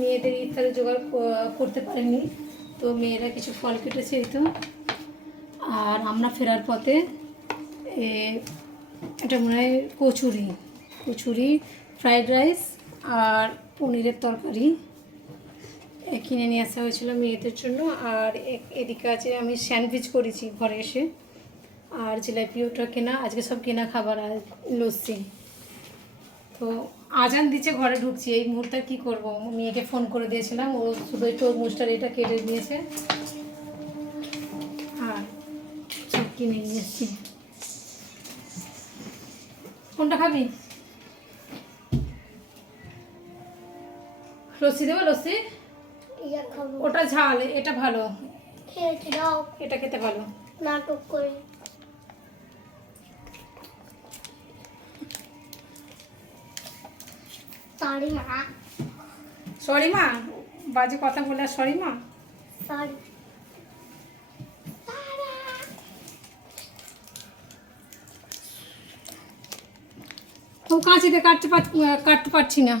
মেয়েদের ইফতারে জোগাড় করতে পারেনি, তো মেয়েরা কিছু ফল কেটেছে এই তো। আর আমরা ফেরার পথে এটা মনে হয় কচুরি, ফ্রাইড রাইস আর পনিরের তরকারি কিনে নিয়ে আসা হয়েছিল মেয়েদের জন্য। আর এদিকে আছে আমি স্যান্ডউইচ করেছি ঘরে এসে, আর জিলাপিওটা কেনা, আজকে সব কেনা খাবার আর লস্যি। তো আজান দিচ্ছে, ঘরে ঢুকছি এই মুহূর্তে, কী করবো, মেয়েকে ফোন করে দিয়েছিলাম, ও শুধু একটু তরমুজটার এটা কেটে দিয়েছে আর সব কিনে নিয়ে এসছি। কোনটা খাবি? লস্যি দেবো? লস্যি ওটা ঝাল, এটা ভালো, এটা খেতে ভালো। নাটক করে সরি মা, বাজে কথা বলে, সরি মা। সরি। ও কাঁচিতে কাটতে পারছি না।